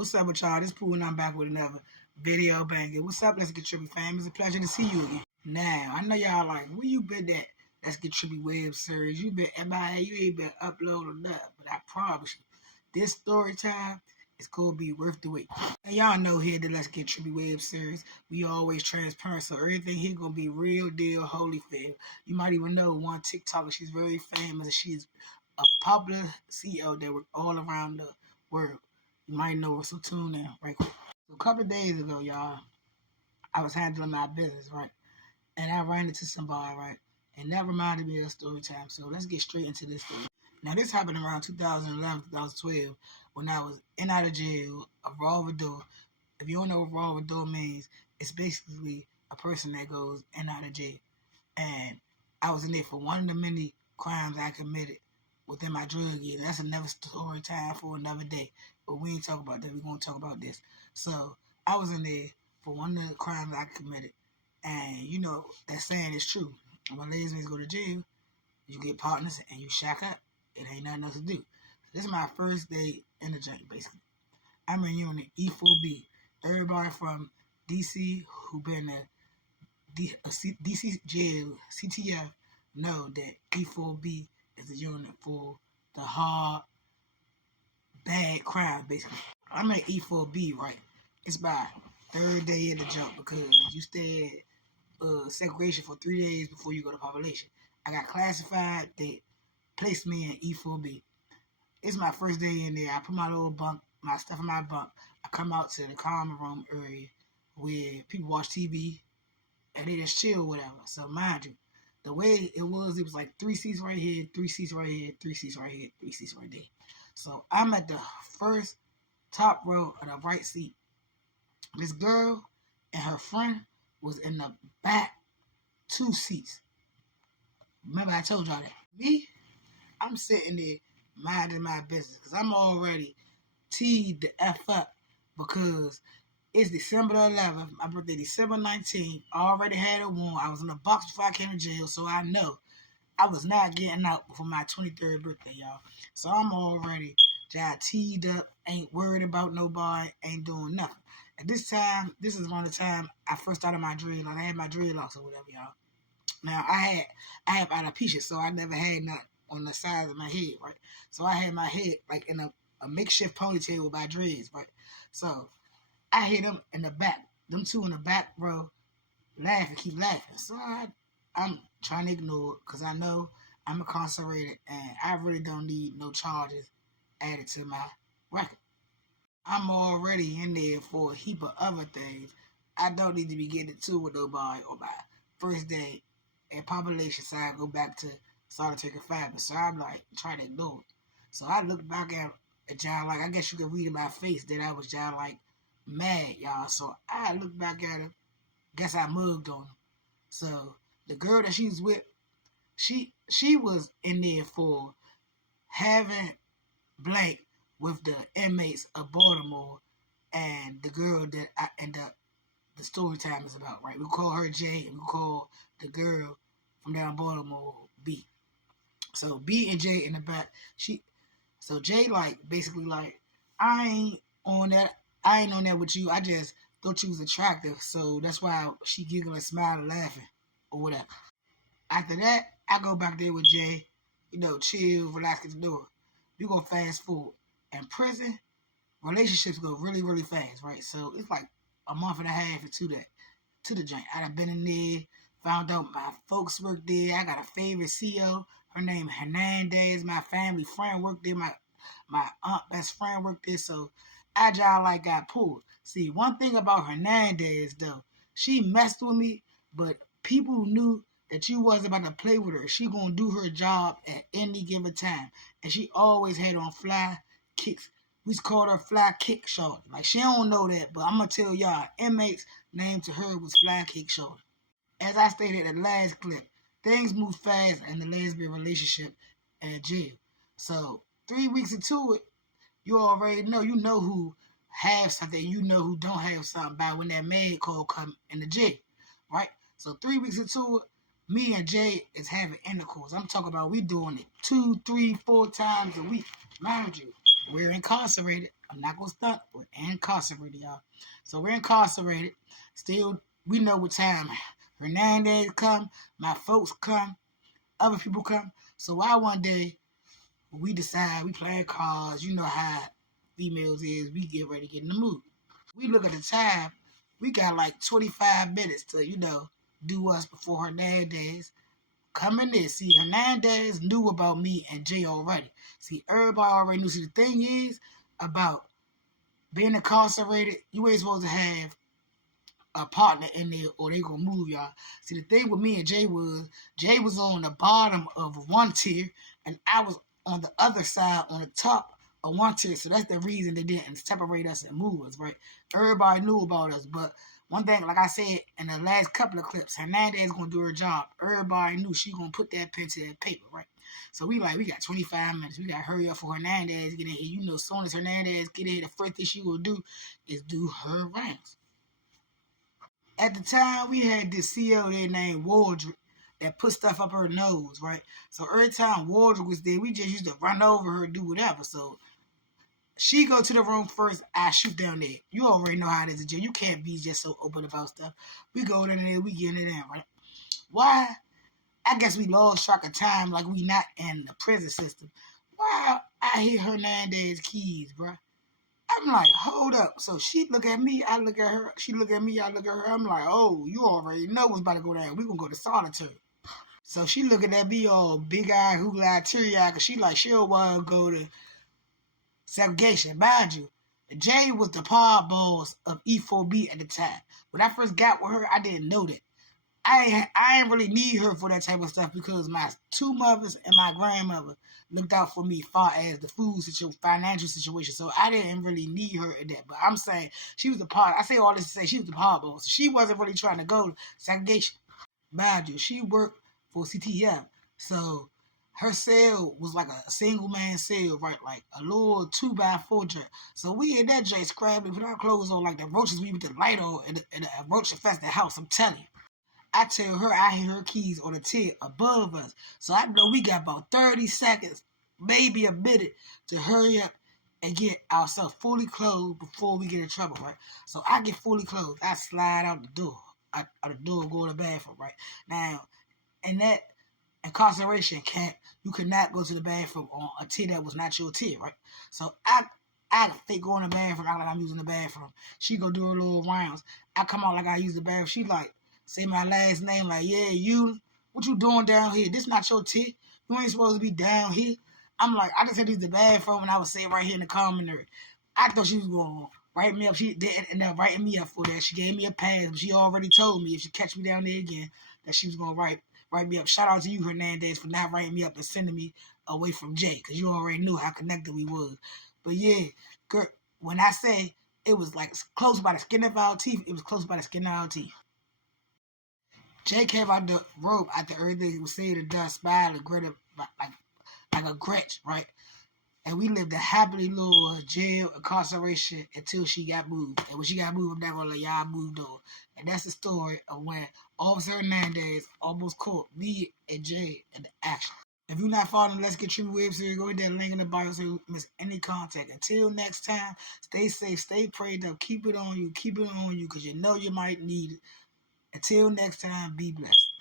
What's up with y'all? This Pooh and I'm back with another video banger. What's up, Let's Get Trippy fam? It's a pleasure to see you again. Now, I know y'all like, where you been at? Let's Get Trippy web series. You been MIA, you ain't been uploading nothing. But I promise you, this story time is gonna be worth the wait. And y'all know here that Let's Get Trippy web series, we always transparent, so everything here gonna be real deal, holy fair. You might even know one TikToker, she's very famous, and she's a popular CEO that works all around the world. You might know her, so tune in right quick. So a couple of days ago, y'all, I was handling my business, right? And I ran into somebody, right? And that reminded me of story time. So let's get straight into this story. Now, this happened around 2011, 2012, when I was in out of jail, a revolver. If you don't know what revolver means, it's basically a person that goes in and out of jail. And I was in there for one of the many crimes I committed within my drug year. That's another story time for another day. But we ain't talking about that. We're going to talk about this. So I was in there for one of the crimes I committed. And you know, that saying is true. When lesbians go to jail, you get partners and you shack up. It ain't nothing else to do. This is my first day in the joint, basically. I'm in unit E4B. Everybody from DC who been to DC jail, CTF, know that E4B is a unit for the hard, bad crime, basically. I'm at E4B, right? It's my third day in the jump because you stay at segregation for 3 days before you go to population. I got classified. They placed me in E4B. It's my first day in there. I put my little bunk, my stuff in my bunk. I come out to the common room area where people watch TV and they just chill, whatever. So mind you, the way it was like 3 seats right here, 3 seats right here, 3 seats right here, 3 seats right there. So I'm at the first top row of the right seat. This girl and her friend was in the back 2 seats. Remember I told y'all that. Me, I'm sitting there minding my business because I'm already teed the F up because it's December 11th, my birthday December 19th. I already had it won. I was in the box before I came to jail, so I know I was not getting out before my 23rd birthday, y'all. So I'm already teed up, ain't worried about nobody, ain't doing nothing. At this time, this is around the time I first started my dreadlocks. I had my dreadlocks or whatever, y'all. Now, I have alopecia, so I never had none on the sides of my head, right? So I had my head like in a makeshift ponytail with my dreads, right? So I hear them in the back, them two in the back row, laughing, keep laughing. So I'm trying to ignore it because I know I'm incarcerated and I really don't need no charges added to my record. I'm already in there for a heap of other things. I don't need to be getting into with nobody on my first day at population, so I go back to solitary confinement. So I'm like trying to ignore it. So I look back at John like, I guess you can read in my face that I was John like mad, y'all. So I look back at her. Guess I mugged on her. So the girl that she's with, she was in there for having blank with the inmates of Baltimore and the girl that I end up the story time is about, right? We call her J and we call the girl from down Baltimore B. So B and J in the back, so J like basically like, I ain't on that with you. I just thought you was attractive, so that's why she giggling, smiling, laughing, or whatever. After that, I go back there with Jay, chill, relax, get the door. We go fast forward. In prison, relationships go really, really fast, right? So it's like a month and a half into the joint. I done been in there, found out my folks work there. I got a favorite CEO. Her name Hernandez. My family friend worked there. My aunt best friend worked there. So I just like got pulled. See, one thing about Hernandez though, she messed with me, but people knew that you wasn't about to play with her. She gonna do her job at any given time. And she always had on fly kicks. We called her Fly Kick Shorty. Like, she don't know that, but I'm going to tell y'all, inmates' name to her was Fly Kick Shorty. As I stated in the last clip, things move fast in the lesbian relationship at jail. So, 3 weeks into it, you already know. You know who has something. You know who don't have something by when that maid call come in the jail, right? So, 3 weeks into it, me and Jay is having intercourse. I'm talking about we doing it 2, 3, 4 times a week. Mind you, we're incarcerated. I'm not gonna stunt. We're incarcerated, y'all. So we're incarcerated. Still, we know what time Hernandez come, my folks come, other people come. So why one day we decide we playing cards, you know how females is, we get ready to get in the mood. We look at the time, we got like 25 minutes to, do us before Hernandez come in there. See, Hernandez knew about me and Jay already. See, everybody already knew. See, the thing is about being incarcerated, you ain't supposed to have a partner in there or they gonna move y'all. See, the thing with me and Jay was on the bottom of one tier and I was on the other side on the top of one tier. So that's the reason they didn't separate us and move us, right? Everybody knew about us, but one thing, like I said in the last couple of clips, Hernandez gonna do her job. Everybody knew she gonna put that pen to that paper, right? So we got 25 minutes. We gotta hurry up for Hernandez get in here. As soon as Hernandez get in here, the first thing she will do is do her rounds. At the time, we had this CEO there named Wardrobe that put stuff up her nose, right? So every time Wardrobe was there, we just used to run over her, do whatever. So she go to the room first, I shoot down there. You already know how it is in jail. You can't be just so open about stuff. We go in there, we get it in, right? Why? I guess we lost track of time like we not in the prison system. Why I hear Hernandez keys, bro? I'm like, hold up. So she look at me, I look at her. She look at me, I look at her. I'm like, oh, you already know what's about to go down. We gonna go to solitary. So she looking at me all big-eyed, hook-eyed, teary-eyed, because she don't want to go to segregation. Mind you, Jay was the pod boss of E4B at the time. When I first got with her, I didn't know that. I ain't really need her for that type of stuff because my two mothers and my grandmother looked out for me far as the financial situation. So I didn't really need her in that. But I'm saying she was the part. I say all this to say she was the part boss. She wasn't really trying to go to segregation. Mind you, she worked for CTF. So her cell was like a single man cell, right? Like a little 2x4 jet. So we in that jet scrabbling, put our clothes on like the roaches we with the light on in a roach infested house. I'm telling you. I tell her I hear her keys on the tier above us. So I know we got about 30 seconds, maybe a minute, to hurry up and get ourselves fully clothed before we get in trouble, right? So I get fully clothed. I slide out the door. Out the door, go to the bathroom, right? Now, in that incarceration camp, you could not go to the bathroom on a tier that was not your tier, right? So I think go in the bathroom, act like I'm using the bathroom. She go do her little rounds. I come out like I use the bathroom. She like, say my last name, like, yeah, you, what you doing down here? This not your tit. You ain't supposed to be down here. I'm like, I just had to use the bathroom and I was sitting right here in the common area. I thought she was going to write me up. She didn't end up writing me up for that. She gave me a pass, but she already told me if she catch me down there again that she was going to write me up. Shout out to you, Hernandez, for not writing me up and sending me away from Jay, because you already knew how connected we was. But yeah, girl, when I say it was like close by the skin of our teeth, it was close by the skin of our teeth. Jay came out the rope after everything was said and done, smiling, gritted like a Grinch, right? And we lived a happily little jail incarceration until she got moved. And when she got moved, I'm never gonna let y'all moved on. And that's the story of when Officer Hernandez almost caught me and Jay in the action. If you're not following Let's Get Trippy web series, go hit that link in the bio so you don't miss any contact. Until next time, stay safe, stay prayed up, keep it on you, because you know you might need it. Until next time, be blessed.